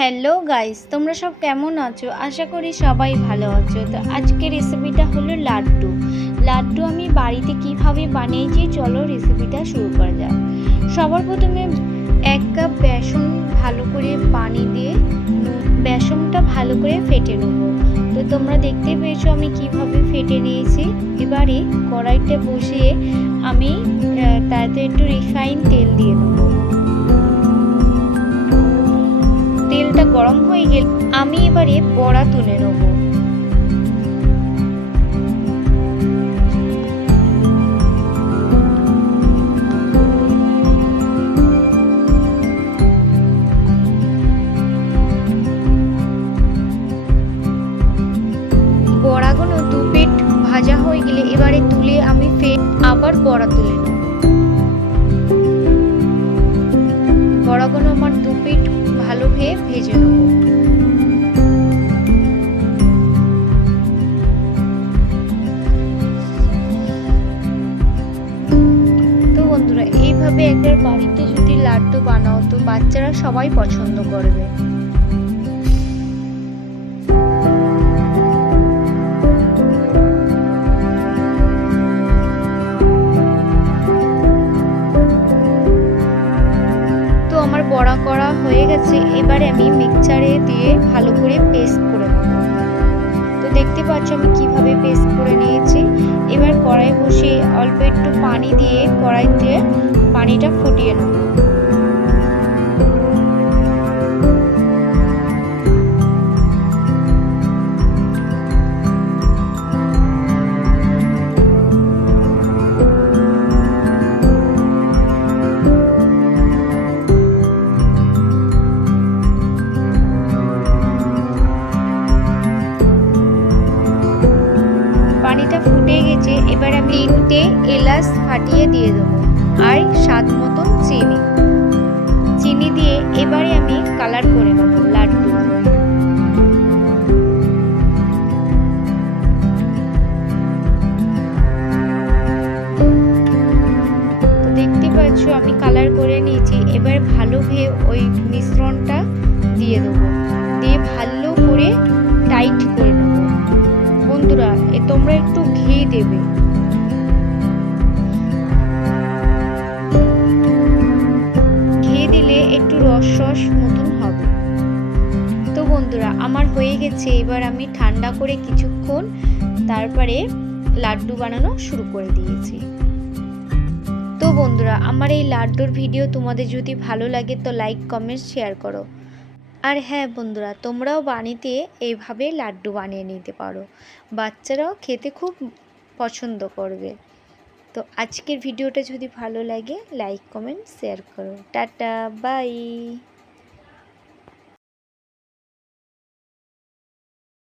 Hello guys, তোমরা সব কেমন আছো? আশা করি সবাই ভালো আছো। তো আজকের রেসিপিটা হলো লাড্ডু। লাড্ডু আমি বাড়িতে কিভাবে বানিয়েছি, চলো রেসিপিটা শুরু করা যাক। সবার প্রথমে 1 কাপ বেসন ভালো করে পানি দিয়ে বেসনটা ভালো করে ফেটে নেবো। তো তোমরা দেখতে পেয়েছো আমি কিভাবে ফেটে নিয়েছি। এবারে কড়াইটা বসিয়ে আমি তাতে একটু রিফাইন তেল দিয়ে দেবো। তেলটা গরম হয়ে গেলে আমি এবারে বড়া তুলে নেব। বড়াগুলো 2 পিঠ ভাজা হয়ে গেলে এবারে তুলে আমি ফের আবার বড়া তুলে নেব। বড়াগুলো আমার 2 পিঠ ভালো ভেজে নেব। তো বন্ধুরা, এইভাবে একবার বাড়িতে যদি লাড্ডু বানাও তো বাচ্চারা সবাই পছন্দ করবে। আমার বড়া করা হয়ে গেছে, এবারে আমি মিক্সচারে দিয়ে ভালো করে পেস্ট করে নেব। তো দেখতে পাচ্ছ আমি কিভাবে পেস্ট করে নিয়েছি। এবার কড়াই বসিয়ে অল্প একটু পানি দিয়ে কড়াইতে পানিটা ফুটিয়ে নেব। পানিটা ফুটে গেছে, এবার আমি 3টে এলাচ ফাটিয়ে দিয়ে দেবো আর স্বাদ মতন চিনি দিয়ে এবারে আমি কালার করে নেব লাড্ডু। তো দেখতে পাচ্ছ আমি কালার করে নিয়েছি। এবার ভালোভাবে ওই মিশ্রণটা দিয়ে দেবো, দিয়ে ভালো করে টাইট করে নেব। বন্ধুরা, তোমরা একটু ঘি দেবে। ঘি দিলে একটু রস মতন হবে। তো বন্ধুরা, আমার হয়ে গেছে। এবার আমি ঠান্ডা করে কিছুক্ষণ তারপরে লাড্ডু বানানো শুরু করে দিয়েছি। তো বন্ধুরা, আমার এই লাড্ডুর ভিডিও তোমাদের যদি ভালো লাগে তো লাইক কমেন্ট শেয়ার করো। আর হ্যাঁ বন্ধুরা, তোমরাও বাড়িতে এইভাবে লাড্ডু বানিয়ে নিতে পারো, বাচ্চারাও খেতে খুব পছন্দ করবে। তো আজকের ভিডিওটা যদি ভালো লাগে লাইক কমেন্ট শেয়ার করো। Tata, by.